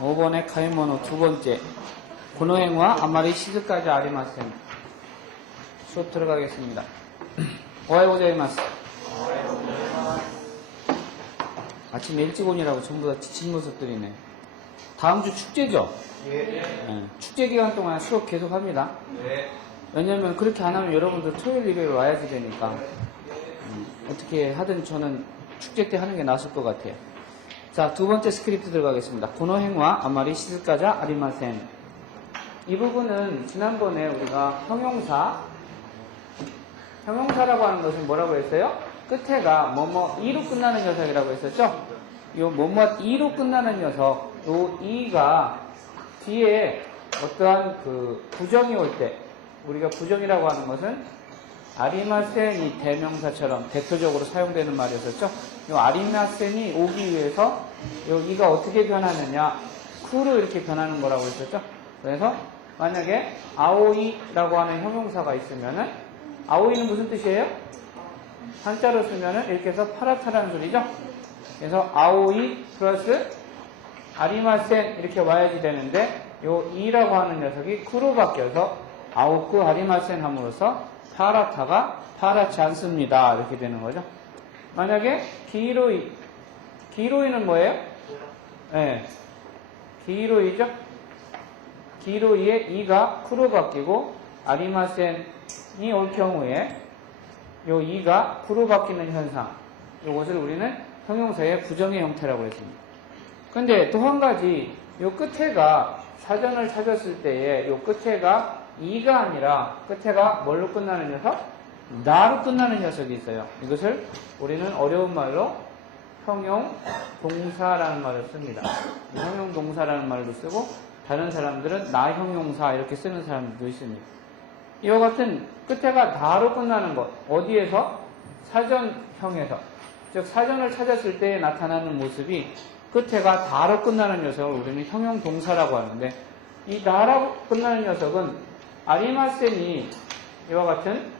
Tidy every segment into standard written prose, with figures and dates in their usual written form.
5번의 카이모노 두 번째 고노행와 아마리 시즈까지 아리마센 수업 들어가겠습니다. 오하요 고자이마스. 아침에 일찍 오느라고 전부 다 지친 모습들이네. 다음 주 축제죠? 예. 축제 기간 동안 수업 계속 합니다. 네. 왜냐면 그렇게 안 하면 여러분들 토요일 일요일 와야지 되니까 어떻게 하든 저는 축제 때 하는 게 나았을 것 같아요. 자, 두 번째 스크립트 들어가겠습니다. 고노행와 아마리 시즈까자 아리마센. 이 부분은 지난번에 우리가 형용사라고 하는 것은 뭐라고 했어요? 끝에가 뭐뭐 이로 끝나는 녀석이라고 했었죠? 요 뭐뭐 이로 끝나는 녀석, 요 이가 뒤에 어떠한 그 부정이 올 때, 우리가 부정이라고 하는 것은 아리마센이 대명사처럼 대표적으로 사용되는 말이었었죠? 요 아리마센이 오기 위해서 요 이가 어떻게 변하느냐, 쿠로 이렇게 변하는 거라고 했었죠? 그래서 만약에 아오이라고 하는 형용사가 있으면은 아오이는 무슨 뜻이에요? 한자로 쓰면은 이렇게 해서 파랗다라는 소리죠? 그래서 아오이 플러스 아리마센 이렇게 와야지 되는데 요 이라고 하는 녀석이 쿠로 바뀌어서 아오쿠 아리마센 함으로써 파랗다가 파랗지 않습니다. 이렇게 되는 거죠. 만약에 기로이는 뭐예요? 네, 기로이죠? 기로이의 이가 쿠로 바뀌고 아리마센이 올 경우에 요 이가 쿠로 바뀌는 현상, 요것을 우리는 형용사의 부정의 형태라고 했습니다. 근데 또 한 가지, 요 끝에가 사전을 찾았을 때에 요 끝에가 이가 아니라 끝에가 뭘로 끝나는 녀석? 나로 끝나는 녀석이 있어요. 이것을 우리는 어려운 말로 형용동사라는 말을 씁니다. 형용동사라는 말도 쓰고 다른 사람들은 나 형용사 이렇게 쓰는 사람들도 있습니다. 이와 같은 끝에가 나로 끝나는 것, 어디에서? 사전형에서. 즉 사전을 찾았을 때 나타나는 모습이 끝에가 다로 끝나는 녀석을 우리는 형용동사라고 하는데, 이 나라고 끝나는 녀석은 아리마센이 이와 같은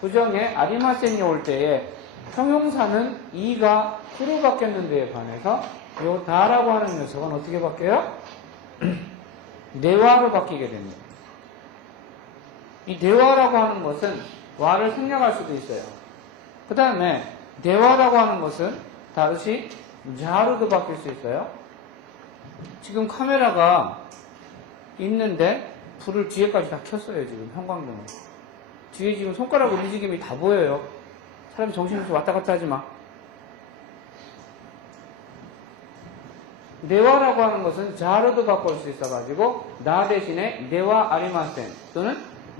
부정에 아리마센이 올 때에 형용사는 이가 쿠로 바뀌는 데에 반해서 이 나라고 하는 녀석은 어떻게 바뀌어요? 네와로 바뀌게 됩니다. 이 네와라고 하는 것은 와를 생략할 수도 있어요. 그 다음에 네와라고 하는 것은 다시 자로도 바뀔 수 있어요. 지금 카메라가 있는데 불을 뒤에까지 다 켰어요. 지금 형광등을. 뒤에 지금 손가락 움직임이 다 보여요. 사람이 정신없이 왔다 갔다 하지 마. 네와라고 하는 것은 자로도 바꿀 수 있어가지고 나 대신에 네와 아리마센 또는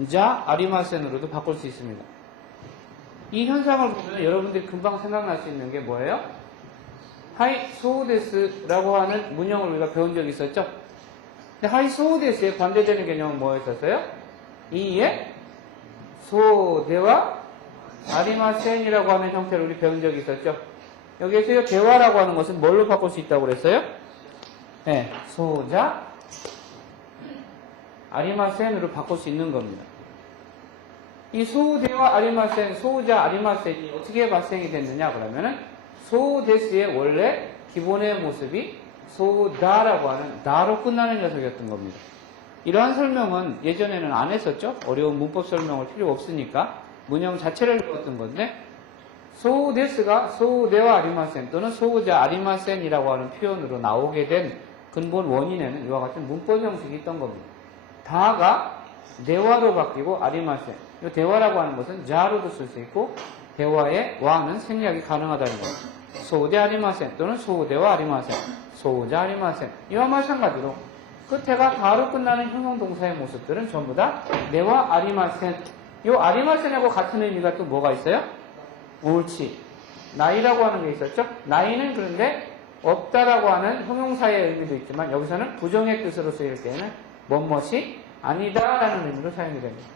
자 아리마센으로도 바꿀 수 있습니다. 이 현상을 보면 여러분들이 금방 생각날 수 있는 게 뭐예요? 하이 소우데스라고 하는 문형을 우리가 배운 적이 있었죠? 근데 하이 소우데스에 관계되는 개념은 뭐였었어요? 이에 소대와 아리마센이라고 하는 형태를 우리 배운 적이 있었죠? 여기에서 대화라고 하는 것은 뭘로 바꿀 수 있다고 그랬어요? 네, 소자 아리마센으로 바꿀 수 있는 겁니다. 이 소대와 아리마센, 소자 아리마센이 어떻게 발생이 됐느냐 그러면은 소데스의 원래 기본의 모습이 소다라고 하는 나로 끝나는 녀석이었던 겁니다. 이러한 설명은 예전에는 안 했었죠? 어려운 문법 설명을 필요 없으니까 문형 자체를 배웠던 건데, 소데스가 소대와 아리마센 또는 소자 아리마센이라고 하는 표현으로 나오게 된 근본 원인에는 이와 같은 문법 형식이 있던 겁니다. 다가 대화로 바뀌고 아리마센, 이 대화라고 하는 것은 자로도 쓸 수 있고 대화의 와는 생략이 가능하다는 거예요. 소대 아리마센 또는 소대와 아리마센, 소자 아리마센. 이와 마찬가지로 끝에가 다로 끝나는 형용동사의 모습들은 전부 다 네와 아리마센. 이 아리마센하고 같은 의미가 또 뭐가 있어요? 옳지. 나이라고 하는 게 있었죠? 나이는 그런데 없다라고 하는 형용사의 의미도 있지만 여기서는 부정의 뜻으로 쓰일 때는 뭐뭇이 아니다라는 의미로 사용이 됩니다.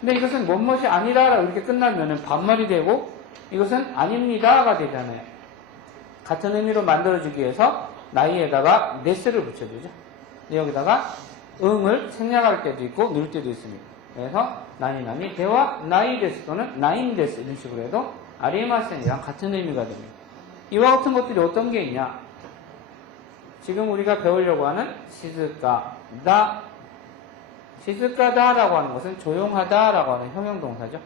근데 이것은 뭐뭇이 아니다라고 이렇게 끝나면은 반말이 되고 이것은 아닙니다가 되잖아요. 같은 의미로 만들어주기 위해서 나이에다가 네스를 붙여주죠. 여기다가 응을 생략할 때도 있고 넣을 때도 있습니다. 그래서 나니 대화 나이데스 또는 나인데스 이런 식으로 해도 아리마센이랑 같은 의미가 됩니다. 이와 같은 것들이 어떤 게 있냐? 지금 우리가 배우려고 하는 시즈카다. 시즈카다라고 하는 것은 조용하다라고 하는 형용동사죠.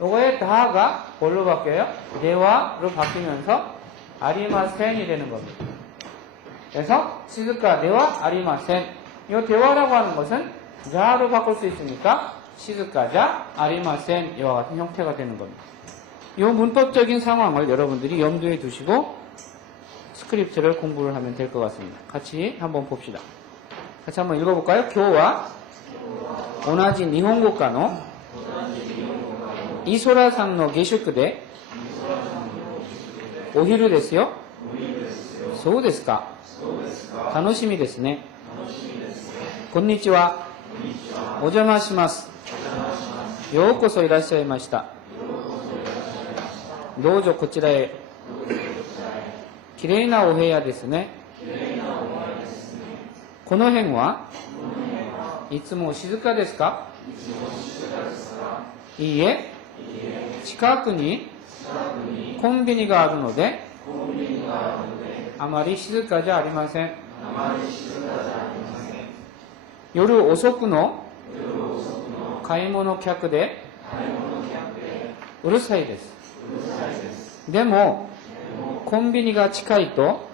요거의 다가 뭘로 바뀌어요? 네와로 바뀌면서 아리마센이 되는 겁니다. 그래서 시즈카 네와 아리마센. 이 대화라고 하는 것은 자로 바꿀 수 있으니까 시즈카자 아리마센 이와 같은 형태가 되는 겁니다. 이 문법적인 상황을 여러분들이 염두에 두시고 스크립트를 공부를 하면 될 것 같습니다. 같이 한번 봅시다. 같이 한번 읽어볼까요? 교와 오나지 니혼고가노 이소라상노 게슈크데 오히루 데스요? 소우 데스까? 타노시미 데스ね. konnichiwa. 오자마시마스. 요우코소 이라시아이마시타. 도우조こちらへ. きれいなお部屋ですね。この辺はいつも静かですか？いいえ、近くにコンビニがあるので、あまり静かじゃありません。夜遅くの買い物客でうるさいです。でも、コンビニが近いと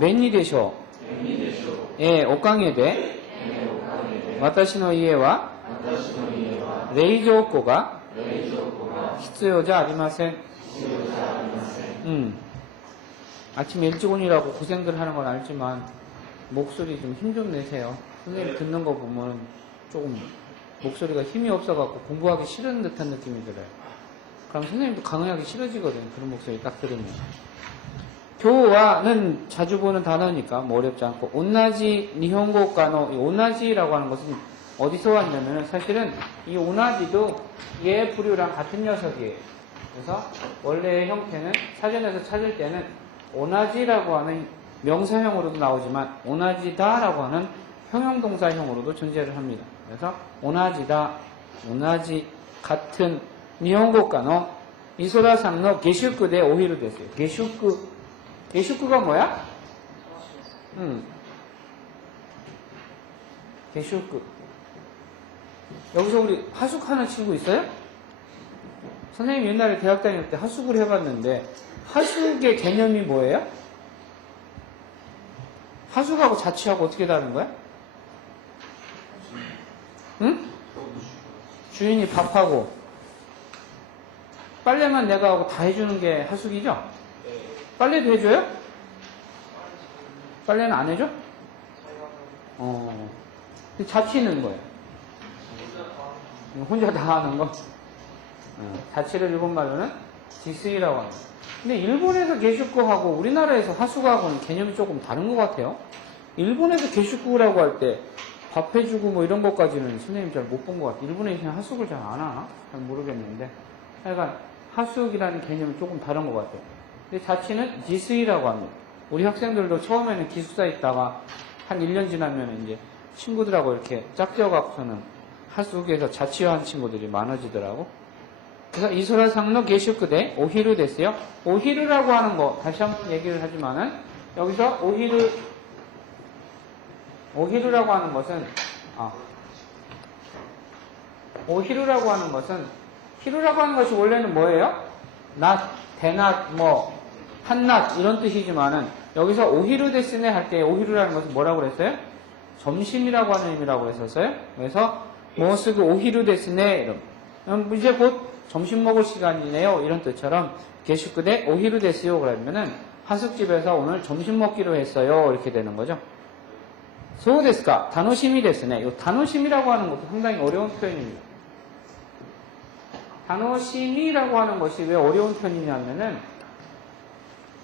便利でしょう。おかげで私の家は冷蔵庫が必要じゃありません。아침에 일찍 오느라고 고생들 하는 건 알지만 목소리 좀 힘 좀 내세요. 선생님 듣는 거 보면 조금 목소리가 힘이 없어갖고 공부하기 싫은 듯한 느낌이 들어요. 그럼 선생님도 강의하기 싫어지거든. 그런 목소리 딱 들으면. 교와는 자주 보는 단어니까 뭐 어렵지 않고 온나지 니혼고가노 온나지라고 하는 것은 어디서 왔냐면은 사실은 이 오나지도 얘 부류랑 같은 녀석이에요. 그래서 원래의 형태는 사전에서 찾을 때는 오나지라고 하는 명사형으로도 나오지만 오나지다라고 하는 형용동사형으로도 존재를 합니다. 그래서 오나지다, 오나지 같은 니혼고가노 이소라상노 게슈크데 오히루 됐어요. 게슈크가 뭐야? 게슈크. 여기서 우리 하숙하는 친구 있어요? 선생님 옛날에 대학 다닐 때 하숙을 해봤는데 하숙의 개념이 뭐예요? 하숙하고 자취하고 어떻게 다른 거야? 응? 주인이 밥하고 빨래만 내가 하고 다 해주는 게 하숙이죠? 빨래도 해줘요? 빨래는 안 해줘? 자취는 거예요. 혼자 다 하는 거? 자취를 일본말로는 지스이라고 합니다. 근데 일본에서 게슈쿠하고 우리나라에서 하숙하고는 개념이 조금 다른 것 같아요. 일본에서 게슈쿠라고 할 때 밥 해주고 뭐 이런 것까지는 선생님 잘 못 본 것 같아요. 일본에 그냥 하숙을 잘 안 하나? 잘 모르겠는데. 하여간 하숙이라는 개념이 조금 다른 것 같아요. 근데 자취는 지스이라고 합니다. 우리 학생들도 처음에는 기숙사 있다가 한 1년 지나면 이제 친구들하고 이렇게 짝지어갖고서는 하숙에서 자취한 친구들이 많아지더라고. 그래서 이소라상노 게슈크데 오히루 됐어요. 오히루라고 하는 거 다시 한번 얘기를 하지만은 여기서 오히루라고 하는 것은 오히루라고 하는 것은 히루라고 하는 것이 원래는 뭐예요? 낮, 대낮, 뭐 한낮 이런 뜻이지만은 여기서 오히루 데스네 할 때 오히루라는 것은 뭐라고 그랬어요? 점심이라고 하는 의미라고 그랬었어요. 그래서 모스그 오히루 데스네 이런 이제 곧 점심 먹을 시간이네요. 이런 뜻처럼 게슈크데 오히루 데스요 그러면은 하숙집에서 오늘 점심 먹기로 했어요. 이렇게 되는 거죠. 소우 데스까? 다노시미 데스네. 이 다노시미라고 하는 것도 상당히 어려운 표현입니다. 다노시미라고 하는 것이 왜 어려운 표현이냐면은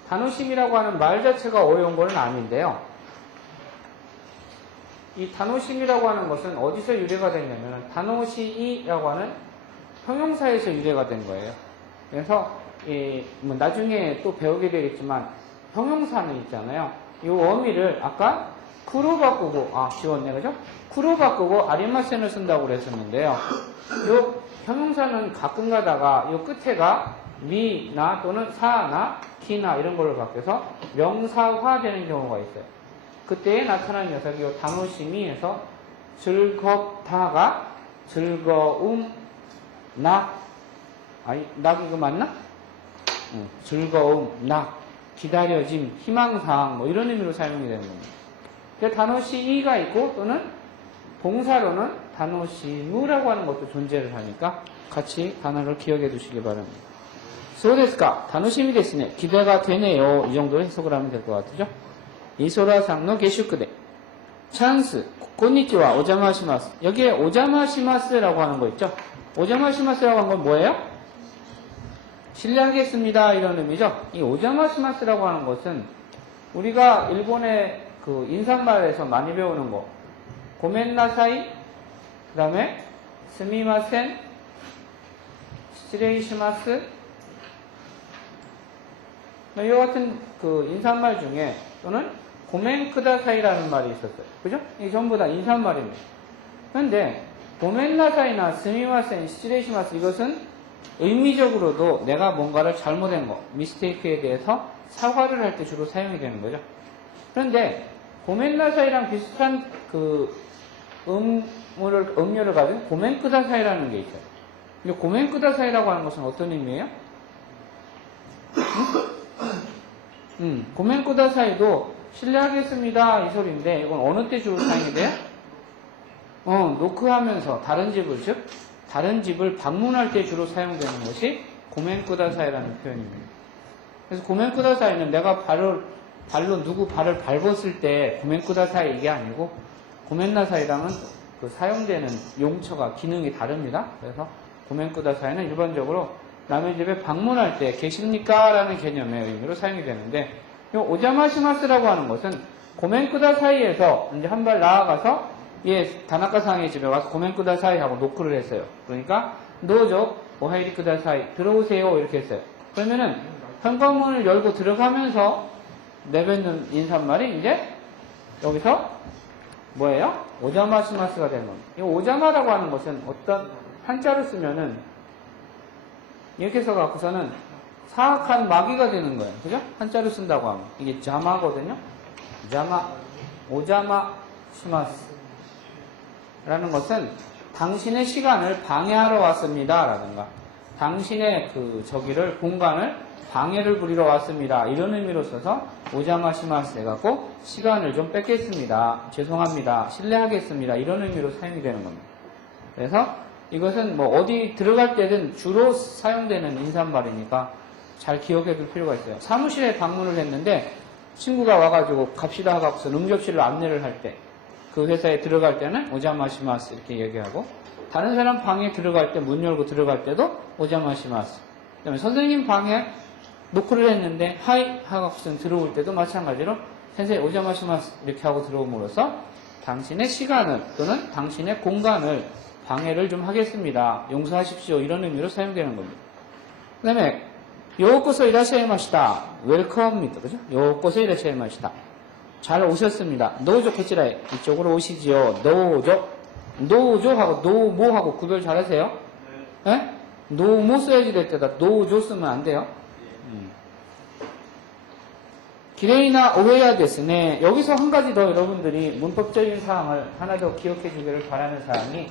다노시미라고 하는 말 자체가 어려운 건 아닌데요. 이 다노시미라고 하는 것은 어디서 유래가 됐냐면은 다노시이라고 하는 형용사에서 유래가 된 거예요. 그래서 뭐 나중에 또 배우게 되겠지만 형용사는 있잖아요. 이 어미를 아까 쿠로 바꾸고 지웠네 그죠? 쿠로 바꾸고 아리마센을 쓴다고 그랬었는데요. 이 형용사는 가끔 가다가 이 끝에가 미, 나 또는 사, 나, 기나 이런 걸로 바뀌어서 명사화되는 경우가 있어요. 그때에 나타나는 녀석이 요 다노시미에서 즐겁다가 즐거움, 낙, 아니, 낙 이거 맞나? 즐거움, 낙, 기다려짐, 희망사항 뭐 이런 의미로 사용이 되는 겁니다. 다노시이가 있고 또는 동사로는 다노시무라고 하는 것도 존재를 하니까 같이 단어를 기억해 두시기 바랍니다. そうですか。楽しみですね。기대가 되네요. 이 정도로 해석을 하면 될 것 같죠? 이소라상の 下宿で 찬스, こんにちは, 오자마시마스. 여기에 오자마시마스라고 하는 거 있죠? 오자마시마스라고 하는 건 뭐예요? 실례하겠습니다. 이런 의미죠? 이 오자마시마스라고 하는 것은 우리가 일본의 그 인사말에서 많이 배우는 거. 고멘나사이, 그 다음에 스미마센, 시레이시마스, 이와 같은 그 인사말 중에 또는 고멘크다사이라는 말이 있었어요. 그죠? 이게 전부 다 인사말입니다. 그런데 고멘나사이나 스미마센, 시레이시마스 이것은 의미적으로도 내가 뭔가를 잘못한 거, 미스테이크에 대해서 사과를 할 때 주로 사용이 되는 거죠. 그런데 고멘나사이랑 비슷한 그 음료를 가진 고멘크다사이라는 게 있어요. 근데 고멘크다사이라고 하는 것은 어떤 의미예요? 고멘크다사이도 실례하겠습니다 이 소리인데 이건 어느 때 주로 사용이 돼요? 노크하면서 다른 집을 즉 다른 집을 방문할 때 주로 사용되는 것이 고멘크다사이라는 표현입니다. 그래서 고멘크다사이는 내가 발로 누구 발을 밟았을 때 고멘크다사이 이게 아니고 고멘나사이랑은 그 사용되는 용처가 기능이 다릅니다. 그래서 고멘크다사이는 일반적으로 남의 집에 방문할 때 계십니까? 라는 개념의 의미로 사용이 되는데 이 오자마시마스라고 하는 것은 고멘크다사이에서 이제 한 발 나아가서 다나카상의 집에 와서 고멘크다사이 하고 노크를 했어요. 그러니까 노조 오하이리크다사이 들어오세요 이렇게 했어요. 그러면은 현관문을 열고 들어가면서 내뱉는 인사말이 이제 여기서 뭐예요? 오자마시마스가 되는 겁니다. 이 오자마라고 하는 것은 어떤 한자로 쓰면은 이렇게 써갖고서는 사악한 마귀가 되는 거예요. 그죠? 한자로 쓴다고 하면. 이게 자마거든요. 자마, 오자마, 시마스. 라는 것은 당신의 시간을 방해하러 왔습니다. 라든가 당신의 공간을 방해를 부리러 왔습니다. 이런 의미로 써서 오자마 시마스 해갖고 시간을 좀 뺏겠습니다. 죄송합니다. 실례하겠습니다. 이런 의미로 사용이 되는 겁니다. 그래서 이것은 뭐 어디 들어갈 때든 주로 사용되는 인사말이니까 잘 기억해 둘 필요가 있어요. 사무실에 방문을 했는데 친구가 와가지고 갑시다 하고서 응접실로 안내를 할 때 그 회사에 들어갈 때는 오자마시마스 이렇게 얘기하고 다른 사람 방에 들어갈 때 문 열고 들어갈 때도 오자마시마스. 그다음에 선생님 방에 노크를 했는데 하이 하고서 들어올 때도 마찬가지로 선생님 오자마시마스 이렇게 하고 들어옴으로써 당신의 시간을 또는 당신의 공간을 방해를 좀 하겠습니다. 용서하십시오. 이런 의미로 사용되는 겁니다. 그 다음에 요코소 이라시아이마시다. 웰컴입니다. 그죠? 요코소 이라시아이마시다. 잘 오셨습니다. 노조 코치라에 이쪽으로 오시지요. 노조하고 노모하고 구별 잘하세요? 네? 노모 써야지 될 때다. 노조 쓰면 안 돼요. 기레이나 오해야 됐으네. 여기서 한 가지 더 여러분들이 문법적인 사항을 하나 더 기억해 주기를 바라는 사항이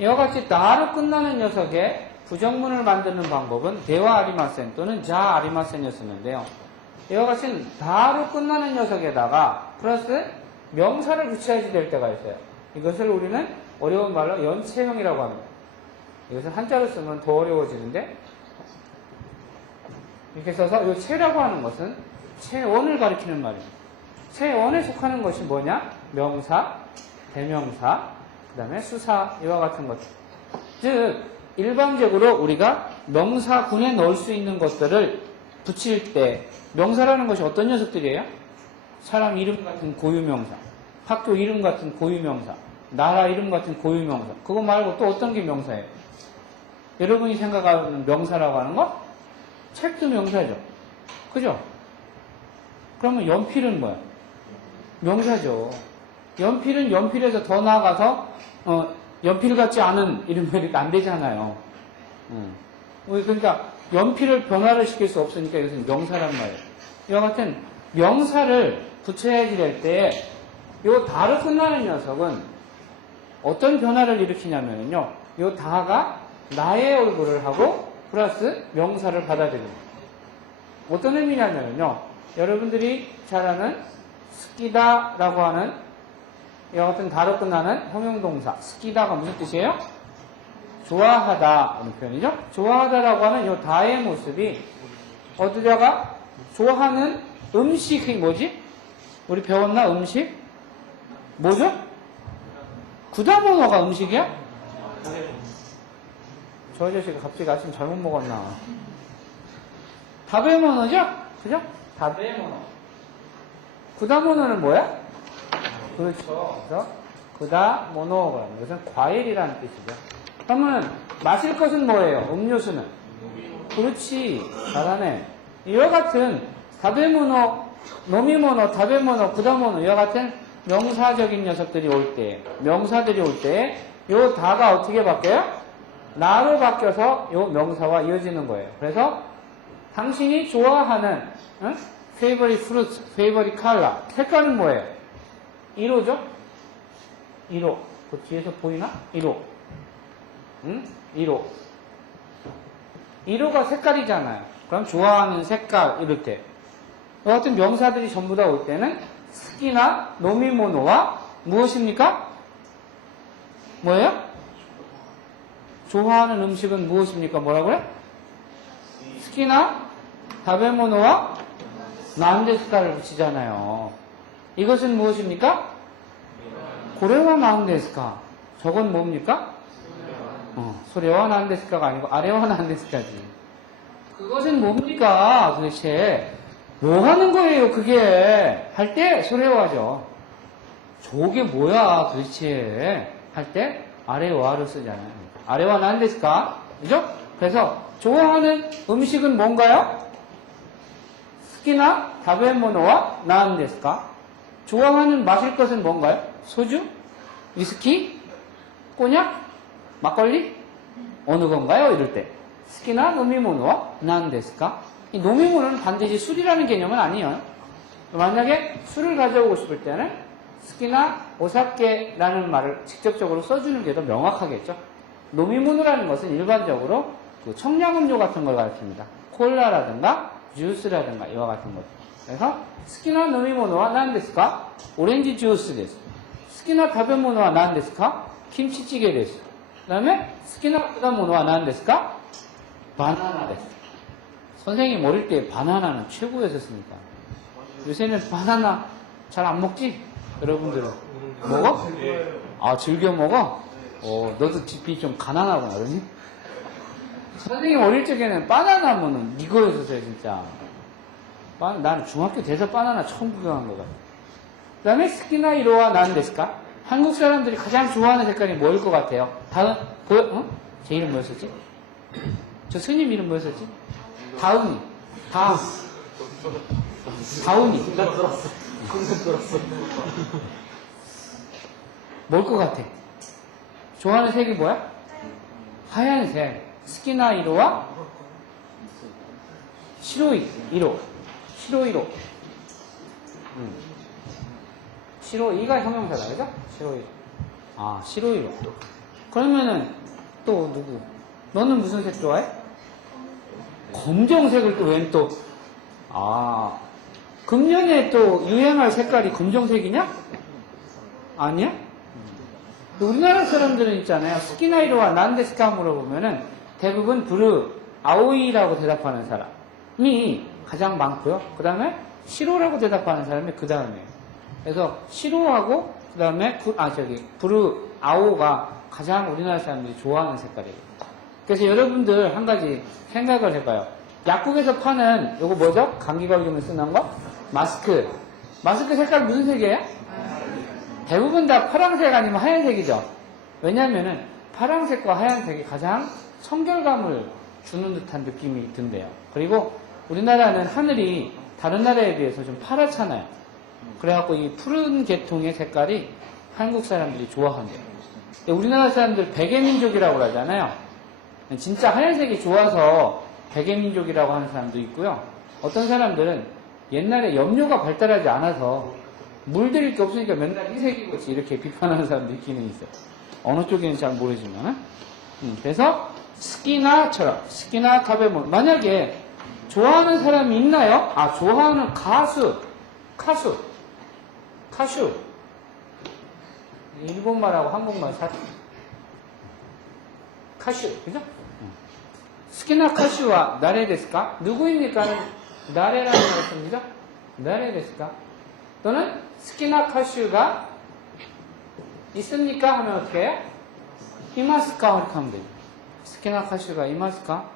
이와 같이 나로 끝나는 녀석의 부정문을 만드는 방법은 대와 아리마센 또는 자 아리마센이었었는데요. 이와 같이 나로 끝나는 녀석에다가 플러스 명사를 붙여야지 될 때가 있어요. 이것을 우리는 어려운 말로 연체형이라고 합니다. 이것을 한자로 쓰면 더 어려워지는데 이렇게 써서 이 체라고 하는 것은 체원을 가리키는 말입니다. 체원에 속하는 것이 뭐냐? 명사, 대명사, 그 다음에 수사, 이와 같은 것들. 즉 일반적으로 우리가 명사군에 넣을 수 있는 것들을 붙일 때 명사라는 것이 어떤 녀석들이에요? 사람 이름 같은 고유명사, 학교 이름 같은 고유명사, 나라 이름 같은 고유명사. 그거 말고 또 어떤 게 명사예요? 여러분이 생각하는 명사라고 하는 거? 책도 명사죠. 그죠? 그러면 연필은 뭐야? 명사죠. 연필은 연필에서 더 나아가서 연필 같지 않은 이러면 이렇게 안 되잖아요. 우리 그러니까 연필을 변화를 시킬 수 없으니까 이것은 명사란 말이에요. 이와 같은 명사를 붙여야지 될 때, 요 다로 끝나는 녀석은 어떤 변화를 일으키냐면요. 요 다가 나의 얼굴을 하고 플러스 명사를 받아들입니다. 어떤 의미냐면요. 여러분들이 잘 아는 스키다라고 하는 이와 같은 다로 끝나는 형용동사. 스키다가 무슨 뜻이에요? 좋아하다. 라는 표현이죠. 좋아하다라고 하는 요 다의 모습이 어디다가 좋아하는 음식이 뭐지? 우리 배웠나? 음식? 뭐죠? 구다모노가 음식이야? 저 아저씨가 갑자기 아침 잘못 먹었나? 다베모노죠? 그죠? 다베모노. 구다모노는 뭐야? 그렇죠. 그래서 구다모노가 이것은 과일이라는 뜻이죠. 그러면 마실 것은 뭐예요? 음료수는? 그렇지. 잘하네. 이와 같은 다베모노, 노미모노, 다베모노, 구다모노 이와 같은 명사적인 녀석들이 올 때, 명사들이 올 때, 요 다가 어떻게 바뀌어요? 나로 바뀌어서 요 명사와 이어지는 거예요. 그래서 당신이 좋아하는 favorite fruit, favorite color 색깔은 뭐예요? 1호죠? 1호. 그 뒤에서 보이나? 1호. 1호. 1호가 색깔이잖아요. 그럼 좋아하는 색깔 이럴 때. 이 같은 명사들이 전부 다 올 때는 스키나 노미모노와 무엇입니까? 뭐예요? 좋아하는 음식은 무엇입니까? 뭐라고요? 스키나 다베모노와 나은데스카를 붙이잖아요. 이것은 무엇입니까? 고래와 나은데스카. 저건 뭡니까? 소래와 나은데스카가 아니고 아래와 나은데스카지. 그것은 뭡니까? 도대체 뭐 하는 거예요? 그게 할 때 소래와죠. 저게 뭐야? 도대체 할 때 아래와를 쓰잖아요. 아래와 나은데스카. 그죠? 그래서 좋아하는 음식은 뭔가요? 스키나 다베모노와 나은데스카. 좋아하는 마실 것은 뭔가요? 소주? 위스키? 꼬냑? 막걸리? 어느 건가요? 이럴 때. 스키나 노미모노와 나은데스카. 이 노미모노는 반드시 술이라는 개념은 아니에요. 만약에 술을 가져오고 싶을 때는 스키나 오사케라는 말을 직접적으로 써주는 게 더 명확하겠죠. 노미모노라는 것은 일반적으로 그 청량음료 같은 걸 가르칩니다. 콜라라든가 주스라든가 이와 같은 것. 그래서 스키나 노미모노와 나은데스카? 오렌지 주스 데스. 스키나 다베모노와 나은데스카? 김치찌개 데스. 그 다음에 스키나 구다모노와 나은데스카? 바나나 데스. 선생님 어릴 때 바나나는 최고였었으니까. 요새는 바나나 잘 안 먹지? 여러분들은 먹어? 아, 즐겨 먹어? 너도 집이 좀 가난하구나, 그러니? 선생님 어릴 적에는 바나나 하면은 이거였었어요, 진짜. 나는 중학교 돼서 바나나 처음 구경한 것 같아. 그 다음에 스키나 이로와 나은데스카? 한국 사람들이 가장 좋아하는 색깔이 뭐일 것 같아요? 다음, 제 이름 뭐였었지? 저 스님 이름 뭐였었지? 다음이. 뭘 것 같아? 좋아하는 색이 뭐야? 하얀색. 스키나 이로와 시로이 이로. 시로이로. 시로이가 형용사다, 그죠? 시로이로. 아, 시로이로. 그러면은 또 누구? 너는 무슨 색 좋아해? 검정색을 또 웬 또, 금년에 또 유행할 색깔이 검정색이냐? 아니야? 우리나라 사람들은 있잖아요. 스키나이로와 난데스카 물어보면은 대부분 브루, 아오이라고 대답하는 사람이 가장 많고요. 그 다음에 시로라고 대답하는 사람이 그 다음이에요. 그래서 시로하고 그 다음에 브루, 아오가 가장 우리나라 사람들이 좋아하는 색깔이에요. 그래서 여러분들 한 가지 생각을 해봐요. 약국에서 파는 요거 뭐죠? 감기 걸리면 쓰는 거? 마스크. 마스크 색깔 무슨 색이에요? 대부분 다 파란색 아니면 하얀색이죠. 왜냐면은 파란색과 하얀색이 가장 청결감을 주는 듯한 느낌이 든대요. 그리고 우리나라는 하늘이 다른 나라에 비해서 좀 파랗잖아요. 그래갖고 이 푸른 계통의 색깔이 한국 사람들이 좋아한대요. 우리나라 사람들 백의민족이라고 하잖아요. 진짜 하얀색이 좋아서 백예민족이라고 하는 사람도 있고요. 어떤 사람들은 옛날에 염료가 발달하지 않아서 물들일 게 없으니까 맨날 희색이겠지 이렇게 비판하는 사람도 있기는 있어요. 어느 쪽에는 잘 모르지만. 그래서 스키나처럼 스키나 카베모 만약에 좋아하는 사람이 있나요? 아 좋아하는 가수 카슈 일본말하고 한국말 카슈 그죠? 스키나 카슈와 나레 데스까? 누구입니까? 나레라는 말씀이죠? 나레 데스까? 또는 스키나 카슈가 있습니까? 하면 어떻게 해요? 이마스까? 이렇게 하면 돼요. 스키나 카슈가 이마스까?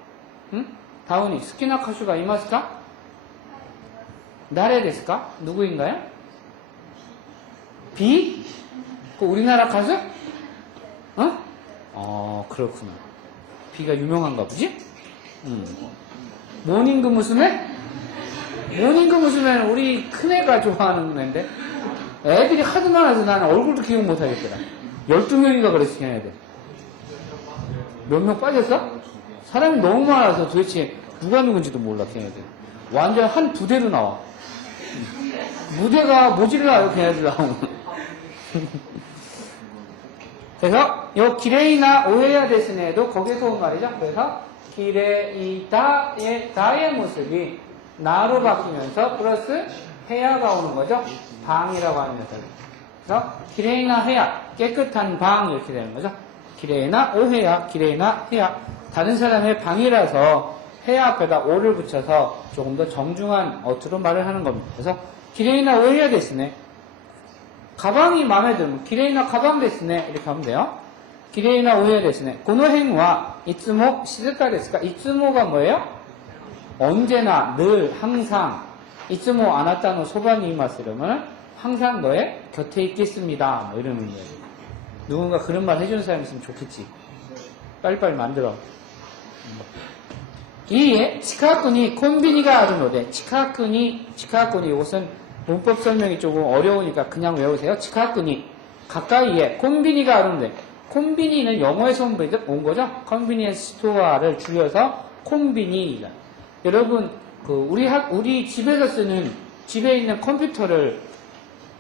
응? 다운이 스키나 카슈가 이마스까? 나레 데스까? 누구인가요? 비? 그 우리나라 가수? 그렇구나. 비가 유명한가 보지? 모닝그 무스메? 모닝그 무스메는 우리 큰애가 좋아하는 애인데 애들이 하도 많아서 나는 얼굴도 기억 못하겠더라. 12명인가 그랬어 걔네들. 몇 명 빠졌어? 사람이 너무 많아서 도대체 누가 누군지도 몰라 걔네들. 완전 한 부대로 나와. 무대가 모질라요 걔네들 나오면. 그래서 요 기레이나 오해야 데스네도 거기서 온 말이죠. 그래서 기레이다의 다의 모습이 나로 바뀌면서 플러스 해야가 오는 거죠. 방이라고 하는 녀석. 그래서 기레이나 해야 깨끗한 방 이렇게 되는 거죠. 기레이나 오해야 기레이나 해야 다른 사람의 방이라서 해야 앞에다 오를 붙여서 조금 더 정중한 어투로 말을 하는 겁니다. 그래서 기레이나 오해야 데스네. 가방이 마음에 들면 기레이나 가방 데스네 이렇게 하면 돼요. 기레이나 오해야 데스네. 고노행와 이츠모 시즈카 데스까? 이츠모가 뭐예요? 언제나 늘 항상 이츠모 아나타노 소반이 이마스 이러면 항상 너의 곁에 있겠습니다. 뭐 이런 의미예요. 누군가 그런 말 해주는 사람이 있으면 좋겠지. 빨리빨리 만들어. 이에 치카쿠니 콤비니가 아르노데 치카쿠니 이것은 문법 설명이 조금 어려우니까 그냥 외우세요. 치카쿠니 가까이에 콤비니가 아르는데 콤비니는 영어에서 온 거죠. 컨비니언스 스토어를 줄여서 콤비니. 여러분 우리 집에서 쓰는 집에 있는 컴퓨터를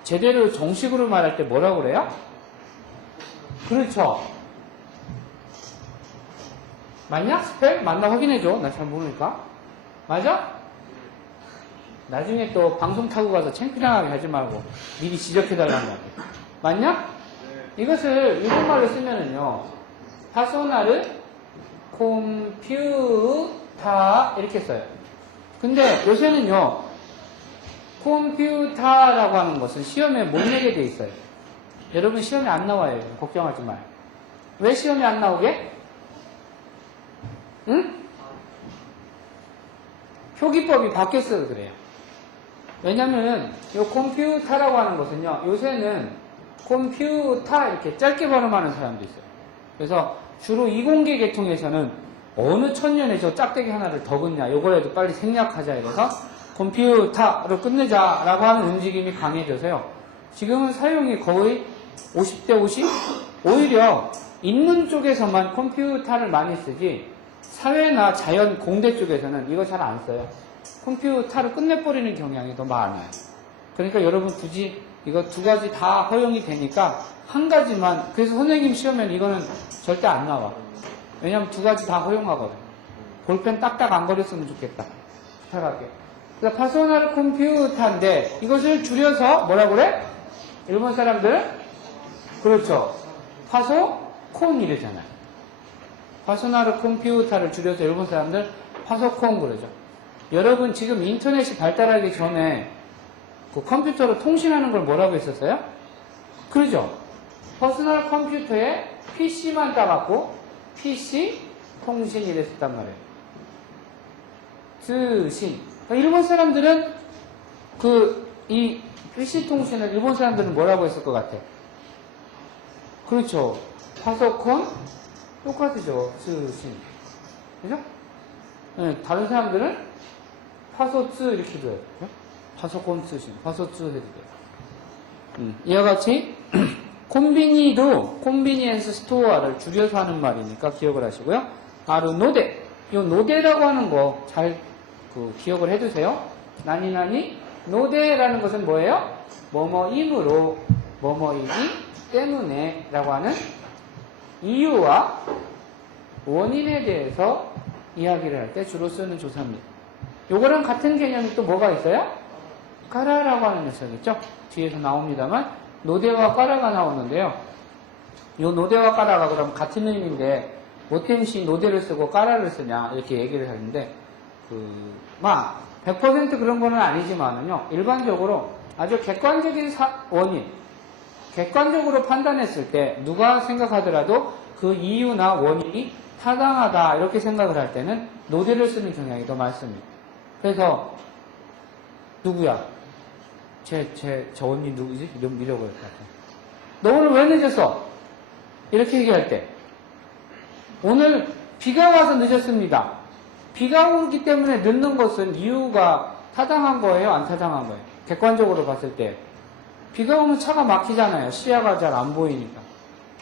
제대로 정식으로 말할 때 뭐라고 그래요? 그렇죠. 맞냐? 스펠? 맞나 확인해줘. 나 잘 모르니까. 맞아? 나중에 또 방송 타고 가서 창피당하게 하지 말고 미리 지적해달라는 말이야. 맞냐? 이것을 일본말로 쓰면은요. 파소나르 컴퓨터 이렇게 써요. 근데 요새는요. 컴퓨터라고 하는 것은 시험에 못 내게 돼 있어요. 여러분 시험에 안 나와요. 걱정하지 마요. 왜 시험에 안 나오게? 응? 표기법이 바뀌었어서 그래요. 왜냐면 이 컴퓨터라고 하는 것은요. 요새는 컴퓨터 이렇게 짧게 발음하는 사람도 있어요. 그래서 주로 이공계 계통에서는 어느 천년에 저 짝대기 하나를 더 긋냐 요거라도 빨리 생략하자 이래서 컴퓨터로 끝내자라고 하는 움직임이 강해져서요. 지금은 사용이 거의 50대 50? 오히려 인문 쪽에서만 컴퓨터를 많이 쓰지 사회나 자연 공대 쪽에서는 이거 잘 안 써요. 컴퓨터를 끝내버리는 경향이 더 많아요. 그러니까 여러분 굳이 이거 두 가지 다 허용이 되니까 한 가지만 그래서 선생님 시험에는 이거는 절대 안 나와. 왜냐면 두 가지 다 허용하거든. 볼펜 딱딱 안 거렸으면 좋겠다. 부탁할게. 그래서 파소나르 컴퓨터인데 이것을 줄여서 뭐라 그래? 일본 사람들은 그렇죠. 파소콘 이러잖아요. 파소나르 컴퓨터를 줄여서 일본 사람들 파소콘 그러죠. 여러분 지금 인터넷이 발달하기 전에 그 컴퓨터로 통신하는 걸 뭐라고 했었어요? 그러죠. 퍼스널 컴퓨터에 PC만 따갖고 PC 통신 이랬었단 말이에요. 쓰신. 일본 사람들은 이 PC 통신을 일본 사람들은 뭐라고 했을 것 같아? 그렇죠. 파소콘 똑같으죠. 쓰신. 그죠? 네, 다른 사람들은 파소츠 이렇게 돼요. 파소콘 쓰신. 파소츠 해도 돼요. 이와 같이 콤비니도 콤비니언스 스토어를 줄여서 하는 말이니까 기억을 하시고요. 아루 노데. 이 노데라고 하는 거 잘 기억을 해두세요. 나니 노데라는 것은 뭐예요? 뭐뭐임으로 뭐뭐이기 때문에 라고 하는 이유와 원인에 대해서 이야기를 할 때 주로 쓰는 조사입니다. 요거랑 같은 개념이 또 뭐가 있어요? 까라라고 하는 녀석 있죠? 뒤에서 나옵니다만 노데와 까라가 나오는데요. 요 노데와 까라가 그럼 같은 의미인데 어땠시 노데를 쓰고 까라를 쓰냐 이렇게 얘기를 하는데 100% 그런 거는 아니지만은요. 일반적으로 아주 객관적인 원인, 객관적으로 판단했을 때 누가 생각하더라도 그 이유나 원인이 타당하다 이렇게 생각을 할 때는 노데를 쓰는 경향이 더 많습니다. 그래서 누구야? 저 언니 누구지? 이런 밀어볼 것 같아. 너 오늘 왜 늦었어? 이렇게 얘기할 때 오늘 비가 와서 늦었습니다. 비가 오기 때문에 늦는 것은 이유가 타당한 거예요? 안 타당한 거예요? 객관적으로 봤을 때 비가 오면 차가 막히잖아요. 시야가 잘 안 보이니까.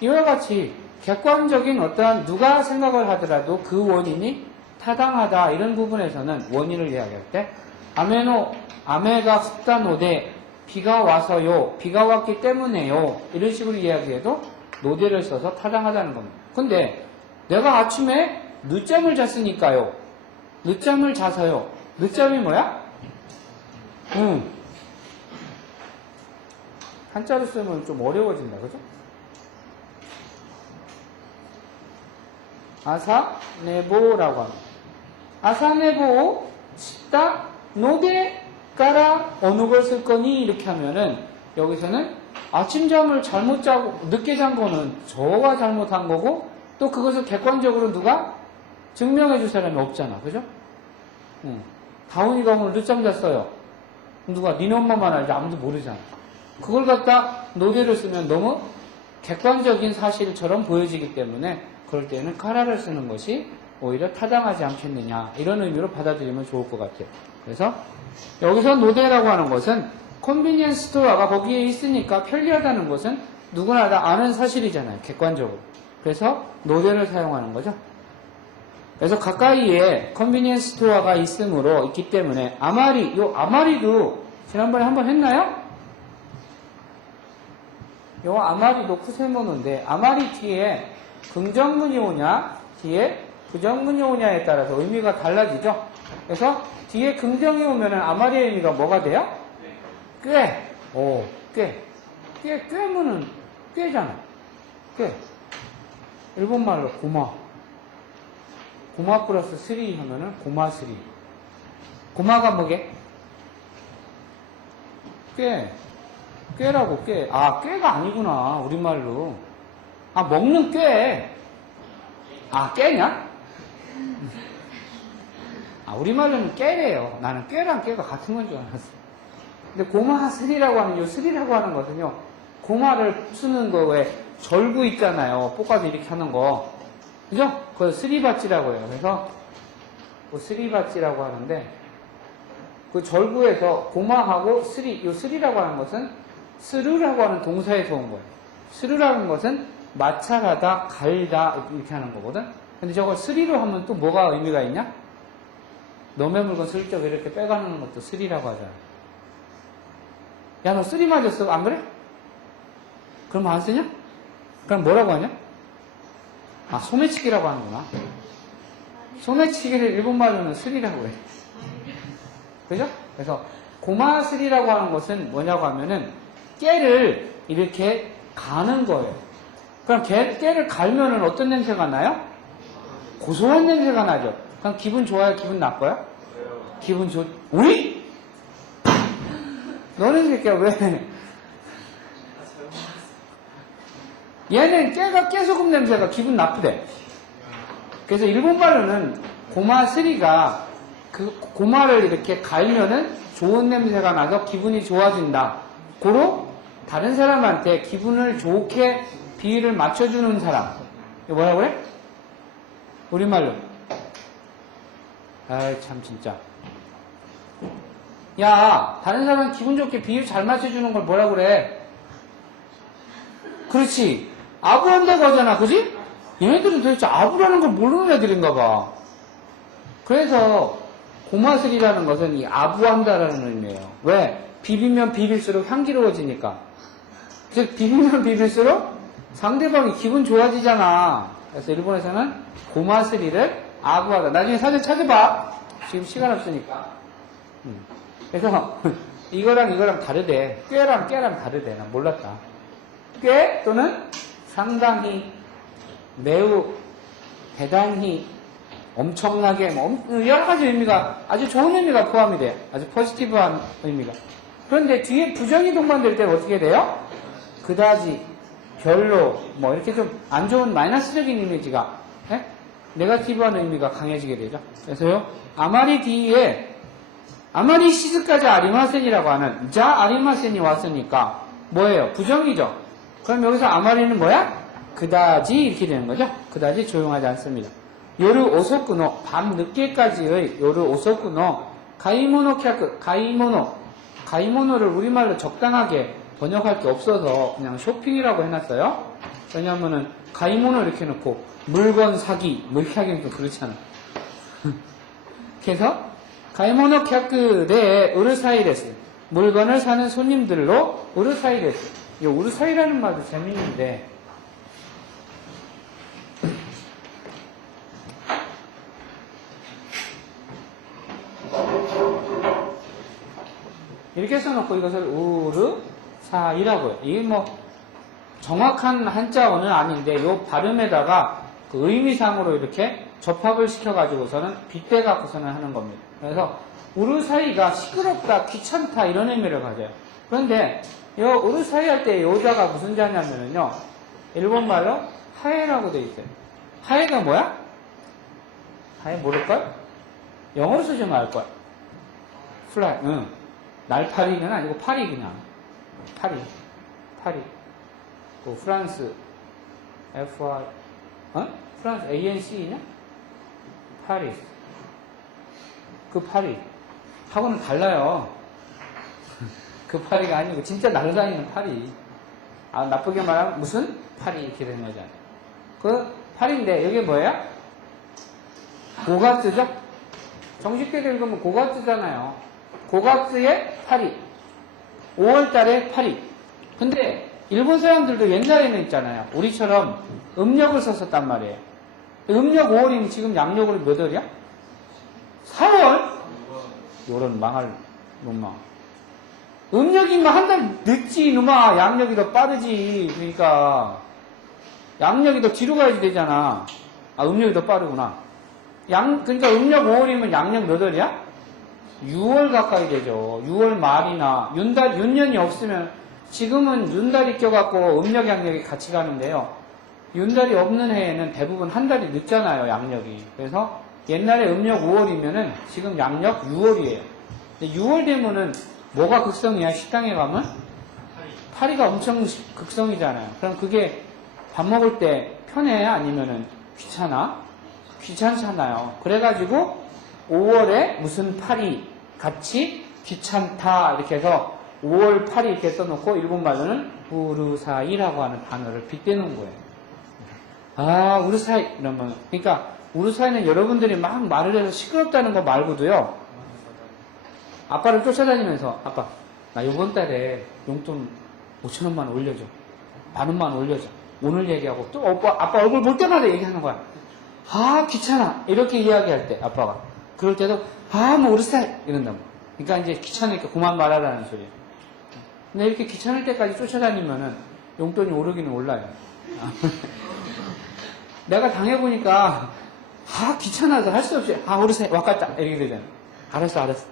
이와 같이 객관적인 어떠한 누가 생각을 하더라도 그 원인이 타당하다 이런 부분에서는 원인을 이야기할 때 아메가 습다노데 비가 와서요. 비가 왔기 때문에요. 이런 식으로 이야기해도 노데를 써서 타당하다는 겁니다. 근데 내가 아침에 늦잠을 잤으니까요. 늦잠을 자서요. 늦잠이 뭐야? 한자로 쓰면 좀 어려워진다. 그죠? 아사네보라고 합니다. 아사네보 치다 노데 까라 어느 걸 쓸 거니? 이렇게 하면은 여기서는 아침잠을 잘못 자고 늦게 잔 거는 저가 잘못한 거고 또 그것을 객관적으로 누가 증명해 줄 사람이 없잖아. 그죠? 다운이가 오늘 늦잠 잤어요. 누가 니네 엄마만 알지 아무도 모르잖아. 그걸 갖다 노대를 쓰면 너무 객관적인 사실처럼 보여지기 때문에 그럴 때는 카라를 쓰는 것이 오히려 타당하지 않겠느냐 이런 의미로 받아들이면 좋을 것 같아요. 그래서 여기서 노대라고 하는 것은 컨비니언스 스토어가 거기에 있으니까 편리하다는 것은 누구나 다 아는 사실이잖아요. 객관적으로. 그래서 노대를 사용하는 거죠. 그래서 가까이에 컨비니언스 스토어가 있기 때문에 아마리도 지난번에 한번 했나요? 요 아마리도 쿠세모노인데 아마리 뒤에 긍정문이 오냐 뒤에 부정문이 오냐에 따라서 의미가 달라지죠. 그래서 뒤에 긍정이 오면은 아마리의 의미가 뭐가 돼요? 꾀문은 꾀잖아. 꾀. 일본말로 고마 플러스 스리 하면은 고마스리. 고마가 뭐게? 꾀라고 꾀. 꾀가 아니구나. 우리말로. 먹는 꾀. 깨냐? 우리말로는 깨래요. 나는 꾀랑 깨가 같은 건 줄 알았어. 근데 고마스리라고 하는 요 스리라고 하는 것은요. 고마를 쓰는 거 왜 절구 있잖아요. 볶아서 이렇게 하는 거. 그죠? 그걸 스리바찌라고 해요. 그래서 스리바찌라고 하는데 그 절구에서 고마하고 스리, 요 스리라고 하는 것은 스르라고 하는 동사에서 온 거예요. 스르라는 것은 마찰하다, 갈다 이렇게 하는 거거든. 근데 저걸 스리로 하면 또 뭐가 의미가 있냐? 너의 물건 슬쩍 이렇게 빼가는 것도 스리라고 하잖아. 야, 너 스리 맞았어? 안 그래? 그럼 안 쓰냐? 그럼 뭐라고 하냐? 소매치기라고 하는구나. 소매치기를 일본말로는 스리라고 해. 그죠? 그래서 고마스리라고 하는 것은 뭐냐고 하면은 깨를 이렇게 가는 거예요. 그럼 깨를 갈면은 어떤 냄새가 나요? 고소한 냄새가 나죠. 그럼 기분 좋아요? 기분 나빠요? 기분 우리? 너는 새끼야 왜? 얘는 깨소금 냄새가 기분 나쁘대. 그래서 일본말로는 고마스리가 그 고마를 이렇게 갈면은 좋은 냄새가 나서 기분이 좋아진다. 고로 다른 사람한테 기분을 좋게 비율을 맞춰주는 사람. 이거 뭐라고 그래? 우리말로. 참 진짜. 야, 다른 사람 기분 좋게 비율 잘 맞춰주는 걸 뭐라고 그래? 그렇지. 아부한다고 하잖아. 그지? 얘네들은 도대체 아부라는 걸 모르는 애들인가 봐. 그래서 고마슬이라는 것은 이 아부한다라는 의미예요. 왜? 비비면 비빌수록 향기로워지니까. 즉 비비면 비빌수록 상대방이 기분 좋아지잖아. 그래서 일본에서는 고마스리를 아부하다. 나중에 사진 찾아봐. 지금 시간 없으니까. 그래서 이거랑 다르대. 꾀랑 다르대. 난 몰랐다. 꽤 또는 상당히, 매우, 대단히, 엄청나게, 여러 가지 의미가, 아주 좋은 의미가 포함이 돼요. 아주 포지티브한 의미가. 그런데 뒤에 부정이 동반될 때는 어떻게 돼요? 그다지, 별로, 뭐 이렇게 좀 안 좋은 마이너스적인 이미지가, 네거티브한 의미가 강해지게 되죠. 그래서요, 아마리 뒤에, 아마리 시즈까지 아리마센이라고 하는 자 아리마센이 왔으니까 뭐예요? 부정이죠. 그럼 여기서 아마리는 뭐야? 그다지 이렇게 되는 거죠. 그다지 조용하지 않습니다. 요르 오소쿠노 밤 늦게까지의 요르 오소쿠노 가이모노 캬크 가이모노를 우리말로 적당하게 번역할 게 없어서 그냥 쇼핑이라고 해놨어요. 왜냐면은 가이모노 이렇게 해놓고 물건 사기 뭐 이렇게 하기는 좀 그렇잖아. 그래서 가이모노 캬크 네 우르사이데스 물건을 사는 손님들로 우르사이데스. 이 우르사이라는 말도 재미있는데 이렇게 써놓고 이것을 우르사이라고 해요. 이게 뭐 정확한 한자어는 아닌데 이 발음에다가 그 의미상으로 이렇게 접합을 시켜가지고서는 빗대 갖고서는 하는 겁니다. 그래서 우르사이가 시끄럽다, 귀찮다 이런 의미를 가져요. 그런데 이 우르사이 할 때 요자가 무슨 자냐면요, 일본말로 하에라고 돼 있어요. 하에가 뭐야? 하에 모를걸? 영어로 쓰시면 알걸. 플라이, 응. 날파리는 아니고 파리 그냥. 파리. 그 프랑스 FR 프랑스 ANC냐? 파리스. 그 파리. 하고는 달라요. 그 파리가 아니고 진짜 날아다니는 파리. 아, 나쁘게 말하면 무슨 파리 이렇게 되는 거잖아요. 그 파리인데 여기 뭐예요? 고가츠죠? 정식되게 읽으면 고가츠잖아요. 고가츠의 파리. 5월달에 파리. 근데 일본 사람들도 옛날에는 있잖아요. 우리처럼 음력을 썼었단 말이에요. 음력 5월이면 지금 양력으로 몇 월이야? 4월? 요런 망할 놈아. 음력이면 한 달 늦지 놈아. 양력이 더 빠르지. 그러니까 양력이 더 뒤로 가야지 되잖아. 아, 음력이 더 빠르구나. 그러니까 음력 5월이면 양력 몇 월이야? 6월 가까이 되죠. 6월 말이나 윤년이 없으면 지금은 윤달이 껴갖고 음력 양력이 같이 가는데요. 윤달이 없는 해에는 대부분 한 달이 늦잖아요, 양력이. 그래서 옛날에 음력 5월이면은 지금 양력 6월이에요. 6월 되면은 뭐가 극성이야? 식당에 가면? 파리가 엄청 극성이잖아요. 그럼 그게 밥 먹을 때 편해? 아니면은 귀찮아? 귀찮잖아요. 그래가지고 5월에 무슨 파리 같이 귀찮다 이렇게 해서 5월 파리 이렇게 써놓고 일본 말로는 우르사이라고 하는 단어를 빗대는 거예요. 아, 우르사이 이러면 그러니까 우르사이는 여러분들이 막 말을 해서 시끄럽다는 거 말고도요. 아빠를 쫓아다니면서 아빠 나 이번 달에 용돈 5,000원만 올려줘. 10,000원만 올려줘. 오늘 얘기하고 또 아빠 얼굴 볼 때마다 얘기하는 거야. 아 귀찮아 이렇게 이야기할 때 아빠가 그럴 때도 아 뭐 우르사이 이런다고. 그러니까 이제 귀찮으니까 그만 말하라는 소리예요. 근데 이렇게 귀찮을 때까지 쫓아다니면은 용돈이 오르기는 올라요. 내가 당해보니까 아 귀찮아서 할 수 없이 아 우르사이 와갔다 이렇게 되잖아. 알았어.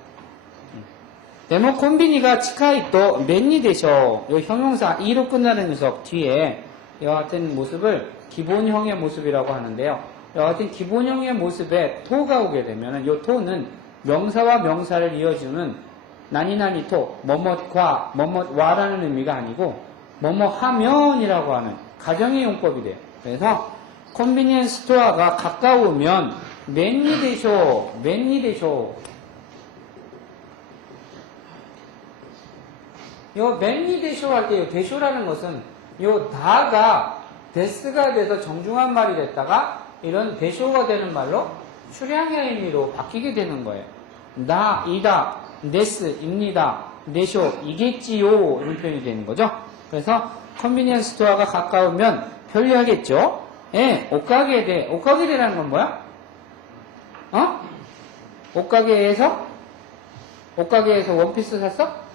데모 콤비니가 치카이 또 맨니 되셔. 요 형용사 이로 끝나는 녀석 뒤에 이와 같은 모습을 기본형의 모습이라고 하는데요. 이와 같은 기본형의 모습에 토가 오게 되면 이 토는 명사와 명사를 이어주는 나니나니 토, 뭐뭐과, 뭐뭐와라는 의미가 아니고 뭐뭐하면이라고 하는 가정의 용법이 돼요. 그래서 컨비니언스 스토어가 가까우면 맨니 되쇼. 요 맨니 대쇼 할 때 요 대쇼라는 것은 요 다가 데스가 돼서 정중한 말이 됐다가 이런 대쇼가 되는 말로 추량의 의미로 바뀌게 되는 거예요. 나, 이다, 데스, 입니다, 내쇼, 이겠지요 이런 표현이 되는 거죠. 그래서 컨비니언스 스토어가 가까우면 편리하겠죠. 예, 옷가게대. 옷가게대라는 건 뭐야? 옷가게에서 원피스 샀어?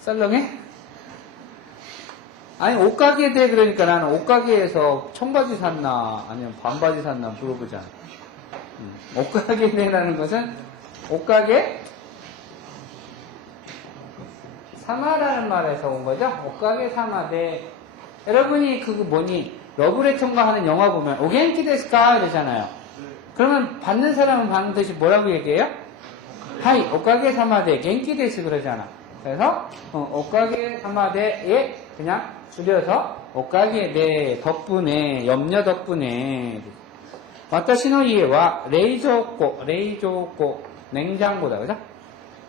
썰렁해? 아니, 옷가게대 그러니까 나는 옷가게에서 청바지 샀나 아니면 반바지 샀나 물어보잖아. 옷가게대라는 것은 옷가게 사마라는 말에서 온 거죠. 옷가게 사마대. 여러분이 그거 뭐니? 러브레터인가 하는 영화 보면 오겐키 데스까 이러잖아요. 그러면 받는 사람은 반드시 뭐라고 얘기해요? 하이 옷가게 사마대 겐키 데스 그러잖아. 그래서 옷가게 사마대에 그냥 줄여서 옷가게 내 덕분에 염려 덕분에 와타시노 이에와 레이조코 냉장고다 그죠?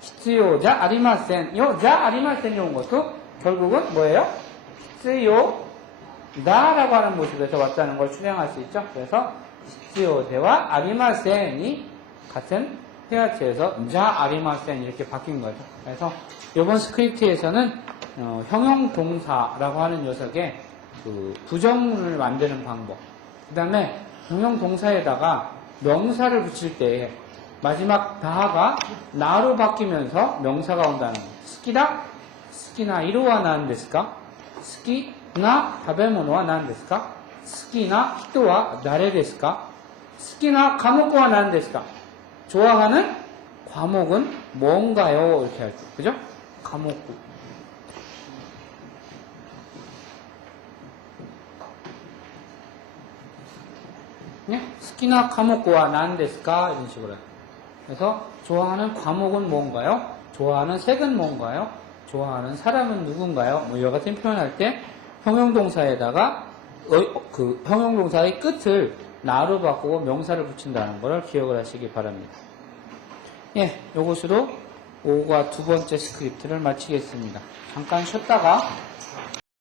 必要じゃありませんよじゃありません요 온 것도 결국은 뭐예요? 必要다라고 하는 모습에서 왔다는 걸 추정할 수 있죠. 그래서 必要ではありません이 같은 헤아치에서 자ありません 이렇게 바뀐 거죠. 그래서 이번 스크립트에서는 형용 동사라고 하는 녀석의 그 부정문을 만드는 방법. 그 다음에 형용 동사에다가 명사를 붙일 때 마지막 다가 나로 바뀌면서 명사가 온다는 거. 스키다? 스키나 이로와 나는 데스까? 스키나 타베모노와 나는 데스까? 스키나 히토와 나레 데스까? 스키나 과목과 나는 데스까? 좋아하는 과목은 뭔가요? 이렇게 할 때. 그죠? 과목구. 네? 스키나 과목과 나는 데스까? 이런 식으로. 그래서 좋아하는 과목은 뭔가요? 좋아하는 색은 뭔가요? 좋아하는 사람은 누군가요? 뭐 이와 같은 표현할 때 형용동사에다가 그 형용동사의 끝을 나로 바꾸고 명사를 붙인다는 것을 기억을 하시기 바랍니다. 예, 요것으로 5과 두 번째 스크립트를 마치겠습니다. 잠깐 쉬었다가